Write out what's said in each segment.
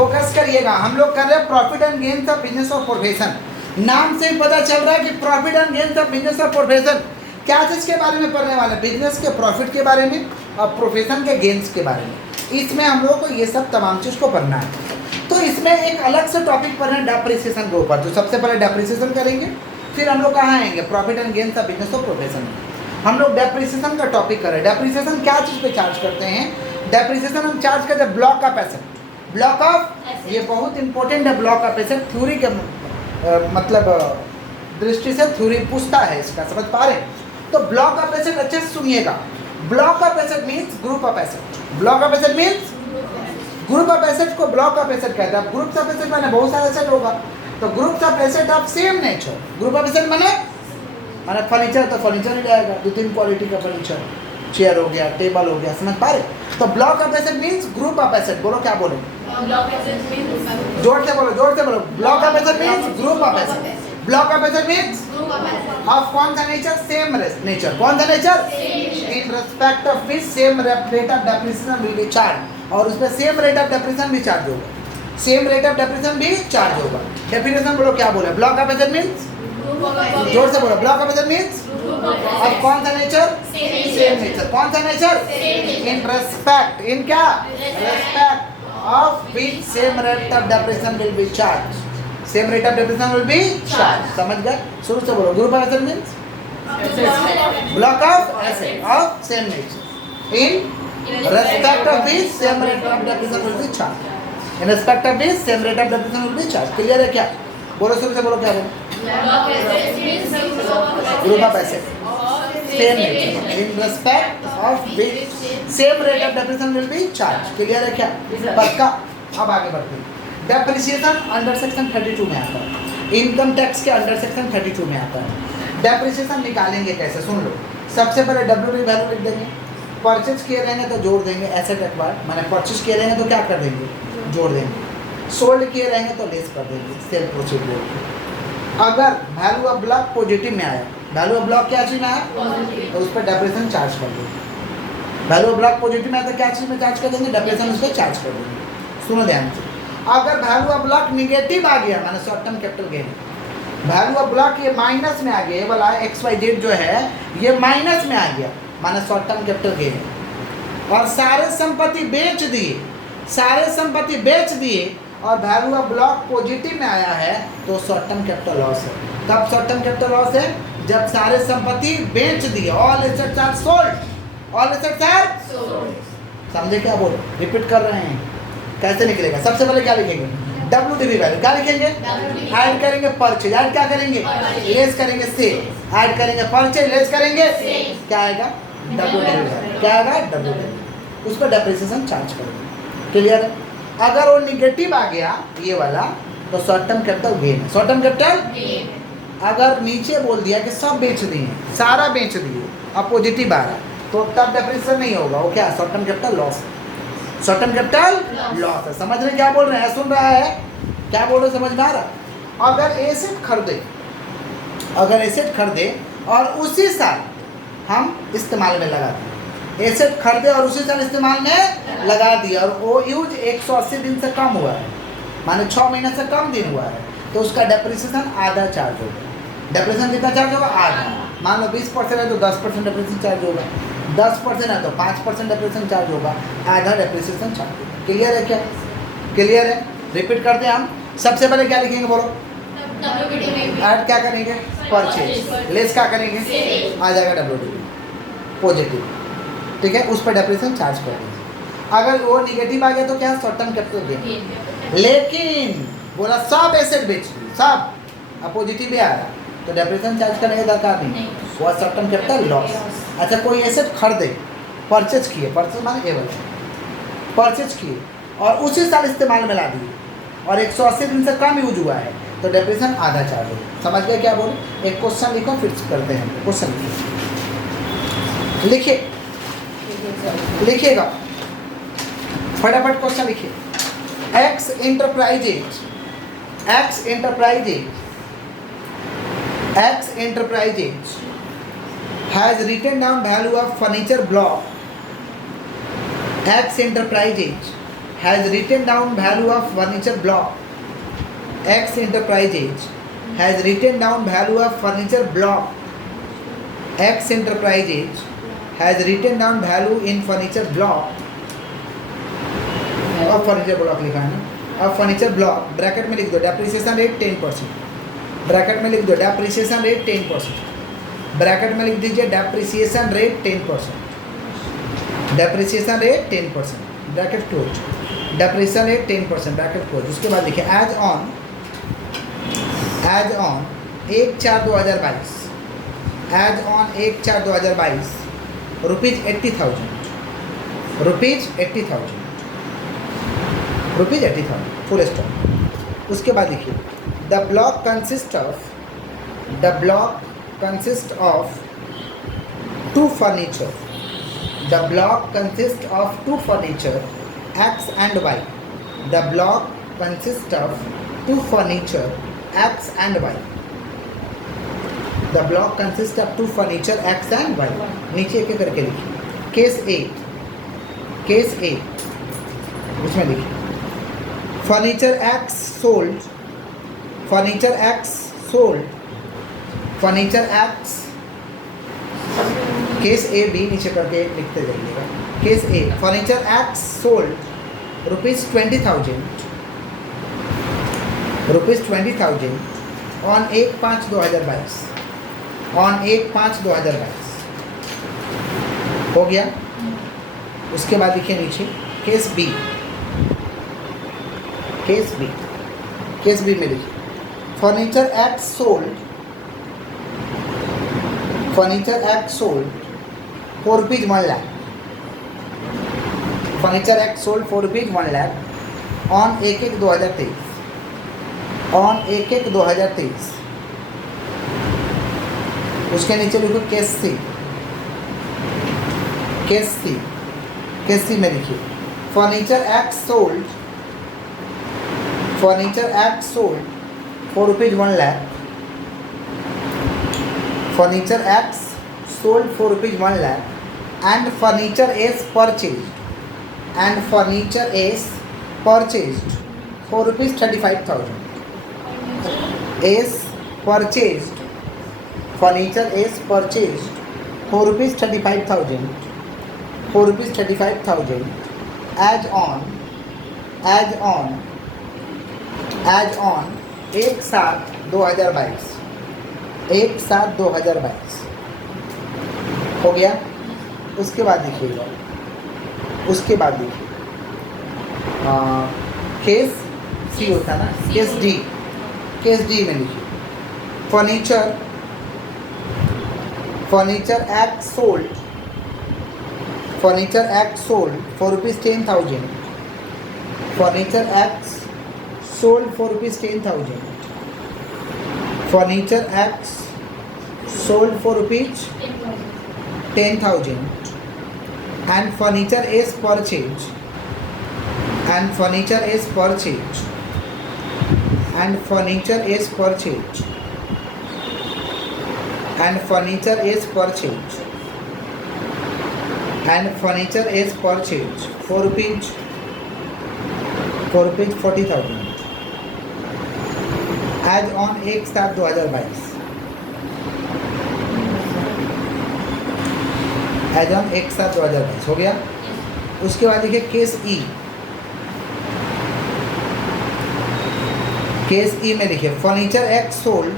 Focus करिएगा, हम लोग कर रहे हैं profit and gains of business of profession. नाम से ही पता चल रहा है कि profit and gains of business of profession क्या चीज़ के बारे में पढ़ने वाले हैं, बिजनेस के प्रॉफिट के बारे में और प्रोफेशन के गेन्स के बारे में। इसमें हम लोग को ये सब तमाम चीज़ को पढ़ना है। तो इसमें एक अलग से टॉपिक पढ़ना है डेप्रिसिएशन के ऊपर। तो सबसे पहले डेप्रिसिएशन करेंगे, फिर हम लोग कहाँ आएंगे, profit and gains of business of profession में। हम लोग डेप्रिसिएशन का टॉपिक करें। डेप्रिसिएशन क्या चीज़ पे चार्ज करते हैं, डेप्रिसिएशन हम चार्ज करते हैं block of asset, block of, ये बहुत इंपॉर्टेंट है। ब्लॉक ऑफ एसेट थ्योरी के मतलब दृष्टि से थ्योरी पूछता है इसका, समझ पा रहे हैं। तो ब्लॉक ऑफ एसेट अच्छे से सुनिएगा। Block of asset means group of asset. Block of asset means group of asset को ब्लॉक ऑफ एसेट कहते हैं। ग्रुप्स ऑफ एसेट माने बहुत सारे एसेट होगा, तो groups of asset of same nature. Group of asset माने फर्नीचर, तो फर्नीचर ही जाएगा, 2-3 क्वालिटी का फर्नीचर, चेयर हो गया, टेबल हो गया, समझ पा रहे। तो block of asset means group of asset. बोलो क्या बोलो, जोर से बोलो, जोर से बोलो। Block of asset means group of asset. Block of asset means of कौन सा नेचर, सेम नेचर। कौन सा nature, in respect of which same rate of depreciation will be charge, और उसमें सेम रेट ऑफ डेप्रिसिएशन भी charge होगा, same rate of depreciation भी charge होगा। डेफिनेशन बोलो क्या बोले, ब्लॉक ऑफ एसेट मीन्स, जोर से बोलो, ब्लॉक ऑफ एसेट मीन्स अब कौन सा नेचर, सेम नेचर। कौन सा नेचर, इन रेस्पेक्ट, इन क्या, respect of which same rate of depreciation will be charge, same rate of depreciation will be charge. समझ गए, शुरू से बोलो। Group of asset means block of asset of same nature in respect of which same rate of depreciation will be charge, in respect of which same rate of depreciation will be charge. Clear है क्या, बोलो शुरू से बोलो क्या बोलो। Group of asset same nature in respect of which same rate of depreciation will be charge. Clear है क्या, पक्का। अब आगे बढ़ते हैं। डेप्रिसिएशन अंडर सेक्शन 32 में आता है, इनकम टैक्स के अंडर सेक्शन 32 में आता है। डेप्रिसिएशन निकालेंगे कैसे, सुन लो। सबसे पहले डब्ल्यू वैल्यू लिख देंगे, परचेज किए रहेंगे तो जोड़ देंगे, एसेट एक्वायर्ड माने परचेज किए रहेंगे तो क्या कर देंगे, जोड़ देंगे। सोल्ड किए रहेंगे तो लेस कर देंगे, सेल प्रोसीड बोल के। अगर वैल्यू ऑफ ब्लॉक पॉजिटिव में आया, वैल्यू ऑफ ब्लॉक क्या चीज में आया, तो उस पर डेप्रिसिएशन चार्ज कर देंगे। वैल्यू ऑफ ब्लॉक पॉजिटिव में आया तो क्या चीज में चार्ज कर देंगे, डेप्रिसिएशन उस पर चार्ज कर देंगे। सुनो ध्यान से। अगर वैल्यू ऑफ ब्लॉक निगेटिव आ गया माने short term capital gain, value of block ये माइनस में आ गया, ये वाला XYZ जो है ये माइनस में आ गया माने शॉर्ट टर्म कैपिटल गेन, और सारे संपत्ति बेच दिए, सारे संपत्ति बेच दिए और वैल्यू ऑफ ब्लॉक पॉजिटिव में आया है तो शॉर्ट टर्म कैपिटल लॉस है। तब शॉर्ट टर्म कैपिटल लॉस है जब सारे संपत्ति बेच दिए, all assets are sold, all assets are sold. समझे क्या बोल, रिपीट कर रहे हैं। कैसे निकलेगा, सबसे पहले क्या लिखेंगे, WDV वैल्यू क्या लिखेंगे, ऐड करेंगे परचेज, ऐड क्या करेंगे, लेस करेंगे सेल, ऐड करेंगे परचेज, लेस करेंगे क्या आएगा, WDV वैल्यू। क्या आएगा, WDV, उस पर डेप्रिसिएशन चार्ज करेंगे। क्लियर है। अगर वो निगेटिव आ गया ये वाला तो short term capital gain, short term capital. अगर नीचे बोल दिया कि सब बेच दिए, सारा बेच दिए, अब पॉजिटिव आ रहा तो तब डेप्रिसिएशन नहीं होगा, वो क्या, short term capital loss, short term capital loss है। समझ रहे क्या बोल रहे हैं, सुन रहा है क्या बोल रहे, समझ में आ रहा। अगर एसेट खरीदे, अगर एसेट खरीदे और उसी साल हम इस्तेमाल में लगा दें, एसेट खरीदे और उसी साल इस्तेमाल में लगा दिया और वो यूज 180 दिन से कम हुआ है माने 6 महीने से कम दिन हुआ है, तो उसका डेप्रिसिएशन आधा चार्ज होगा। डेप्रिसिएशन कितना चार्ज होगा, आधा। मान लो 20% है तो 10% डेप्रिसिएशन चार्ज होगा, 10% है तो 5% डेप्रिसिएशन चार्ज होगा, आधा डेप्रिसिएशन चार्ज होगा। क्लियर है क्या, क्लियर है। रिपीट करते हैं हम। सबसे पहले क्या लिखेंगे बोलो, ऐड क्या करेंगे, परचेज, लेस क्या करेंगे, आ जाएगा WDV पॉजिटिव, ठीक है, उस पर डेप्रिसिएशन चार्ज कर देंगे। अगर वो निगेटिव आ गया तो क्या, शॉर्ट टर्म कैपिटल गेन। लेकिन बोला सब एसेट बेच दिए, सब, अब पॉजिटिव भी आ रहा तो डेप्रिसिएशन चार्ज करने की दरकार नहीं, वो शॉर्ट टर्म कैपिटल लॉस। अच्छा, कोई एसेट खरीदे, परचेज किए, परचेज माने केवल परचेज किए और उसी साल इस्तेमाल में ला दिए और 180 दिन से कम यूज हुआ है तो डेप्रिसिएशन आधा चार्ज होगा। समझ गए क्या बोले। एक क्वेश्चन लिखो फिर करते हैं, क्वेश्चन लिखिए, लिखिएगा फटाफट क्वेश्चन लिखिए। X Enterprises, X Enterprises, X Enterprises has written down value of furniture block. X Enterprises has written down value of furniture block. X Enterprises has written down value of furniture block. X Enterprises has written down value in furniture block. अब furniture block लिखा है ना, अब furniture block bracket में लिख दो depreciation rate 10%, bracket में लिख दो डेप्रिसिएशन रेट 10%, ब्रैकेट में लिख दीजिए depreciation rate 10%, depreciation rate 10%, bracket close, depreciation rate 10%, bracket close. उसके बाद लिखिए as on 1/4/2022, as on 1/4/2022 rupees 80,000 full stock. उसके बाद लिखिए the block consist of to furniture, द block consist of to furniture X and Y, the block consist of to furniture X and Y, the block consist of to furniture X and Y। नीचे एक एक करके लिखिए case A उसमें लिखिए furniture X sold, furniture X sold, furniture X, case A B नीचे करके लिखते जाइएगा। केस ए furniture X sold ₹20,000 on 1/5/2022, on 1/5/2022 हो गया। उसके बाद लिखिए नीचे केस बी में लिखिए furniture X sold for ₹1 lakh, furniture X sold for ₹1 lakh on 1/1/2023, on 1/1/2023। उसके नीचे लिखो केस सी में लिखिए furniture X sold for ₹1 lakh, furniture X sold for ₹1 lakh and furniture is purchased for ₹35,000, is purchased, furniture is purchased for ₹35,000 as on 1/7/2022, 1/7/2022 हो गया। उसके बाद देखिएगा, उसके बाद देखिए केस सी होता ना, केस डी में लिखिए furniture X sold for ₹10,000, furniture X sold for ₹10,000, furniture X sold for ₹10,000 and furniture is purchased, and furniture is purchased, and furniture is purchased, and furniture is purchased, and furniture is purchased for ₹40,000 as on 1/7/2022, as on 1/7/2022 हो गया। उसके बाद देखिए case ई में लिखिए furniture X sold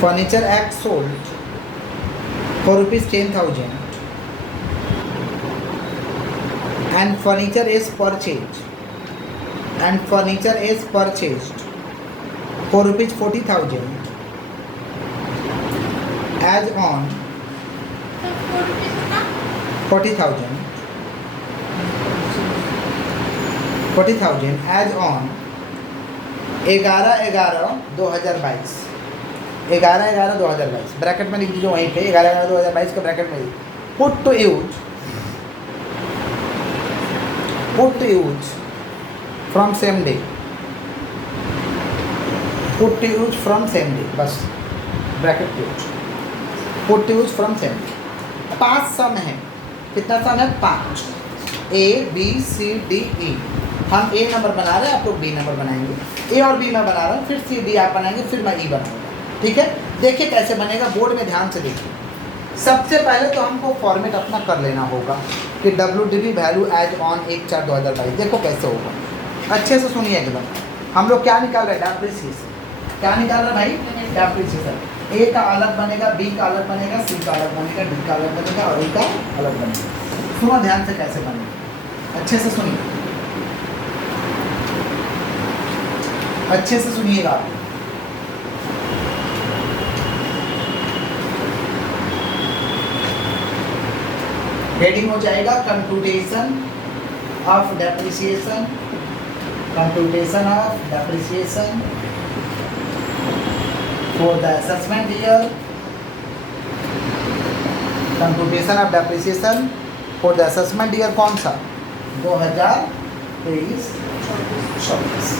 for ₹10,000 and furniture is purchased for ₹40,000 as on 40,000 as on 11/11/2022, 11/11/2022 bracket में लिख दीजिए वहीं पे 11/11/2022 का ब्रैकेट में put to use from same day, बस bracket close, put to use from same day. 5 sum हैं, कितना सम है 5, A B C D E। हम A नंबर बना रहे हैं, आप लोग B नंबर बनाएंगे। A और B मैं बना रहा हूँ, फिर C D आप बनाएंगे, फिर मैं E बनाऊंगा। ठीक है, देखिए कैसे बनेगा, बोर्ड में ध्यान से देखिए। सबसे पहले तो हमको फॉर्मेट अपना कर लेना होगा कि WDB वैल्यू एज ऑन 1/4/2022। देखो कैसे होगा, अच्छे से सुनिए एकदम। हम लोग क्या निकाल रहे हैं, डेप्रिसिएशन। क्या निकाल रहे हैं भाई, डेप्रिसिएशन। A का अलग बनेगा, B का अलग बनेगा, C का अलग बनेगा, D का अलग बनेगा और E का अलग बनेगा। सुनो ध्यान से कैसे बनेगा, अच्छे से सुनिए, अच्छे से सुनिएगा। हेडिंग हो जाएगा computation of depreciation, computation of depreciation for the assessment year, computation of depreciation for the assessment year कौन सा, 2023-24।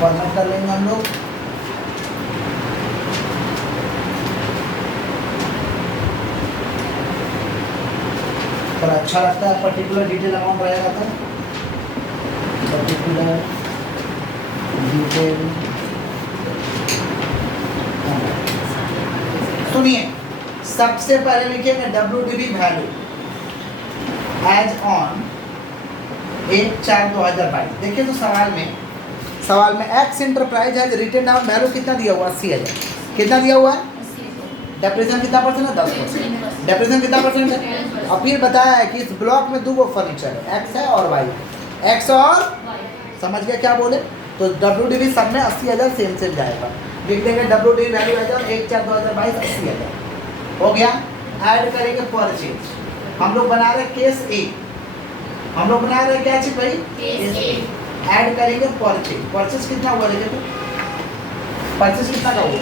फॉर्मेट कर लेंगे हम लोग। थोड़ा अच्छा लगता है, पर्टिकुलर डिटेल अमाउंट रहेगा तो पर्टिकुलर डिटेल। सुनिए, सबसे पहले लिखेंगे WDB वैल्यू एज ऑन 1/4/2022। देखिए तो सवाल में एक्स इंटरप्राइज है रिटेन डाउन वैल्यू कितना दिया हुआ, 80,000। कितना दिया हुआ है, डेप्रिसिएशन कितना परसेंट है, 10%। डेप्रिसिएशन कितना परसेंट है, और फिर बताया है कि इस ब्लॉक में 2 फर्नीचर है, एक्स है और वाई। एक्स और समझ गया क्या बोले, तो WDB सब में 80,000 सेम जाएगा। लिख देंगे WDB वैल्यू आ जाओ 1/4/2022 80,000 हो गया। ऐड करेंगे परचेज, हम लोग बना रहे केस ए, हम लोग बना रहे क्या चीज भाई, केस ए। ऐड करेंगे परचेज कितना हुआ, देखिए तो परचेज कितना का हुआ,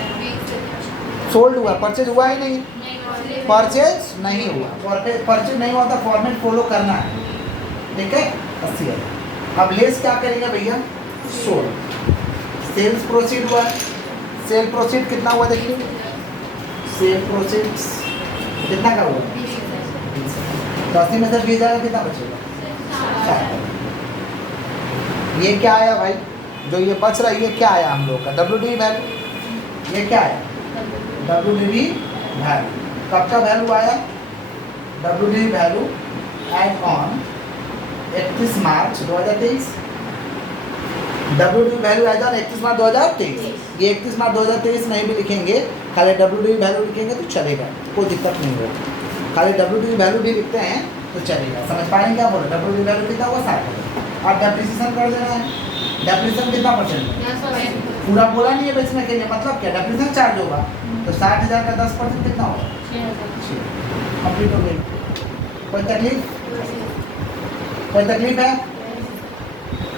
सोल्ड हुआ, परचेज हुआ ही नहीं, परचेज नहीं हुआ। परचेज नहीं हुआ तो फॉर्मेट फॉलो करना है, ठीक है। 80,000। अब लेस क्या करेंगे भैया, सोल्ड। सेल्स प्रोसीड हुआ, सेल प्रोसीड कितना हुआ देखिए, सेल प्रोसीड कितना का हुआ, 80 में से 20,000 कितना बचेगा। ये क्या आया भाई, जो ये बच रहा है ये क्या आया हम लोग का, WDB वैल्यू। ये क्या आया, WDB वैल्यू। कब का वैल्यू आया, WDB value as on 31 March 2023। WDB value as on 31 March 2023। ये 31 मार्च 2023 नहीं भी लिखेंगे, खाली WDB वैल्यू लिखेंगे तो चलेगा, कोई दिक्कत नहीं होगा। खाली WDB वैल्यू भी लिखते हैं तो चलेगा। समझ पाएंगे क्या बोल रहे, WDB वैल्यू कितना हुआ 60,000। अब डेप्रिसिएशन कर देना है, डेप्रिसिएशन कितना परसेंट, पूरा बोला नहीं है बेचने के लिए, मतलब क्या डेप्रिसिएशन चार्ज होगा, तो 60,000 का 10% कितना होगा, 6,000। कंप्लीट हो गई, कोई तकलीफ है।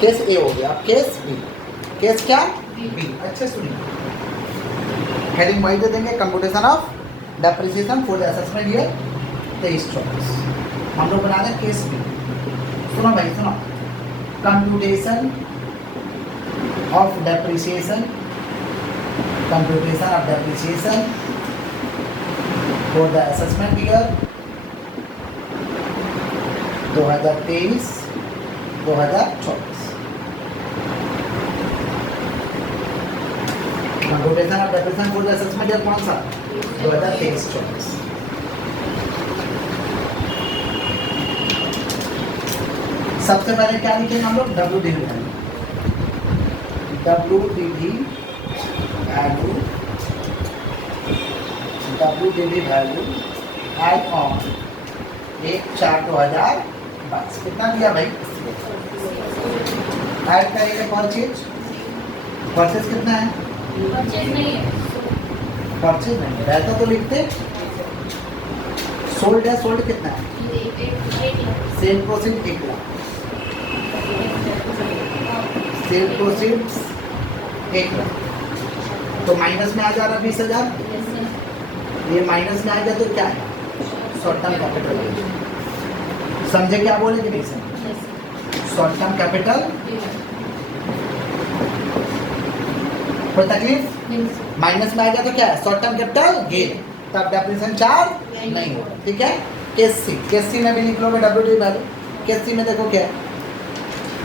केस ए हो गया, अब केस बी। केस क्या, बी। अच्छे सुनिए, हेडिंग वाइज दे देंगे computation of depreciation for the assessment year 23-24। हम लोग बना दें केस बी। सुनो भाई सुनो, computation of depreciation, computation of depreciation for the assessment year 2023-24। Computation of depreciation for the assessment year कौन सा, 2023-24। सबसे पहले क्या लिखेंगे हम लोग, WDB value. WDB value as on 1/4/2022। कितना दिया भाई, ऐड करेंगे परचेज। परचेज कितना है, परचेज नहीं रहता तो लिखते। सोल्ड है, सोल्ड कितना है, sale proceed 1 lakh, sale proceeds 1 lakh, तो माइनस में आ जा रहा 20,000। ये माइनस में आ गया तो क्या है, शॉर्ट टर्म कैपिटल। समझे क्या बोले कि नहीं समझे, शॉर्ट टर्म कैपिटल। कोई तकलीफ, माइनस में आएगा तो क्या है, शॉर्ट टर्म कैपिटल गेन, तब डेप्रिसिएशन चार्ज नहीं होगा। ठीक है। केस सी में भी लिख लोगे WD वैल्यू। केस सी में देखो क्या है,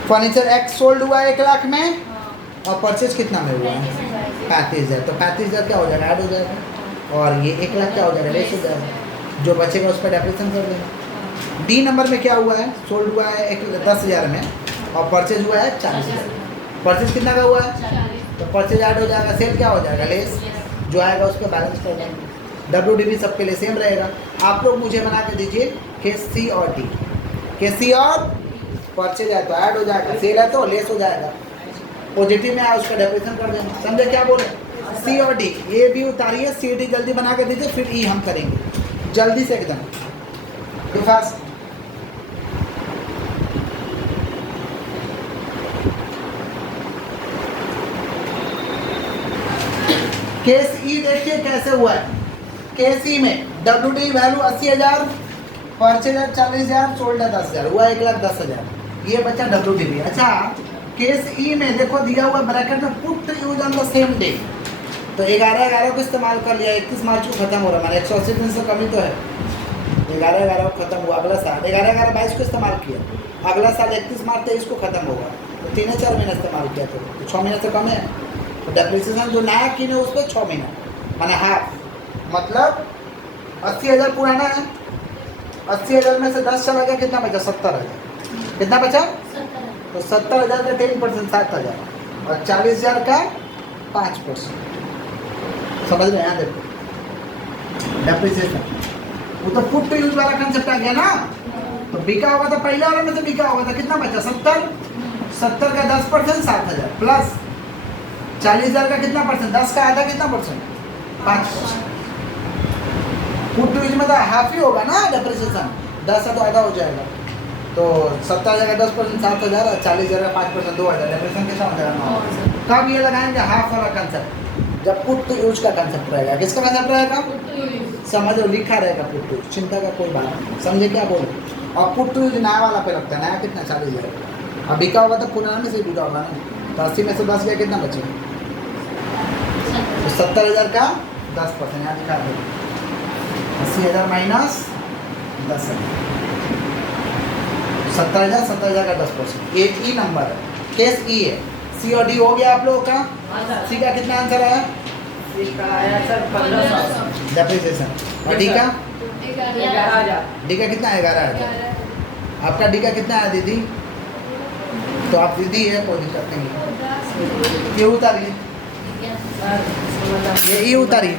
फर्नीचर एक्स सोल्ड हुआ है 1 लाख में और परचेज कितना में हुआ है 35,000, तो 35,000 क्या हो जाएगा, ऐड हो जाएगा, और ये 1 लाख क्या हो जाएगा, लेस हो जाएगा, जो बचेगा उस पर डेप्रिसिएशन कर देगा। डी नंबर में क्या हुआ है, सोल्ड हुआ है 10,000 में और परचेज हुआ है 40,000, परचेज कितना का हुआ है, तो परचेज ऐड हो जाएगा, सेल क्या हो जाएगा, लेस, जो आएगा उस पर बैलेंस कर देंगे। WDV सबके लिए सेम रहेगा। आप लोग मुझे बना के दीजिए केस सी और डी, केस सी और परचेज है तो ऐड हो जाएगा, सेल है तो लेस हो जाएगा, पॉजिटिव में आया उसका डेप्रिसिएशन कर देंगे। समझे क्या बोले, सी और डी, ए भी उतारिए, सी डी जल्दी बना के दीजिए, फिर ई हम करेंगे जल्दी से एकदम फास्ट। केस ई देखिए कैसे हुआ है। केस ई में WD वैल्यू 80,000, परचेज 40,000, सोल्ड 10,000, हुआ 1,10,000, ये बचा WDV। अच्छा, केस ई में देखो दिया हुआ ब्रैकेट में put use on the same day, तो 11/11 को इस्तेमाल कर लिया, 31 मार्च को खत्म हो रहा, माने 180 दिन से कमी तो है, 11/11 को खत्म हुआ, अगला साल 11/11/22 को इस्तेमाल किया, अगला साल 31 मार्च 23 को खत्म होगा, तो 3-4 महीना इस्तेमाल किया, तो 6 महीने से कम है, तो डेप्रिसिएशन जो नया किन है उस पर 6 महीना माने हाफ, मतलब 80,000 पुराना है, 80,000 में से 10 चला गया, कितना बचा, 70,000, कितना बचा, तो 70,000 का 10% 7,000 और 40,000 का 5%, समझ रहे हैं, यहाँ देखो डेप्रिसिएशन, वो तो पुट टू यूज वाला कंसेप्ट आ गया ना, तो बिका होगा तो पहले वाले में से बिका होगा तो कितना बचा, 70 का 10% 7,000 प्लस 40,000 का कितना परसेंट, 10 का आधा कितना परसेंट, 5%। पुट टू यूज में तो हाफ ही होगा ना डेप्रिसिएशन, 10 है तो आधा हो जाएगा, तो 70,000 का 10% 7,000 और 40,000 का 5% 2,000, डेप्रिसिएशन कितना हो जाएगा। कब ये लगाएंगे, हाफ वाला कंसेप्ट, जब पुट टू यूज का कंसेप्ट रहेगा, किसका कंसेप्ट रहेगा, समझो लिखा रहेगा पुट टू यूज, चिंता का कोई बात नहीं, समझे क्या बोले। और पुट टू यूज नया वाला पे लगता है, नया कितना 40,000, अब बिका होगा तो पुराना में से बिका होगा ना, तो 80 में से 10 गया, कितना बचेगा, तो 70,000 का 10%, यहाँ लिखा है 80,000 माइनस 10,000, 70,000 का 10%, ये ई नंबर है, केस ई है। सी और डी हो गया आप लोगों का, सी का कितना आंसर आया, डेप्रिसिएशन, और डी का, डी का कितना है, 11,000, आपका डी का कितना है दीदी, तो आप दीदी है कोई दिक्कत नहीं, ये उतारिए, ये ई उतारिए,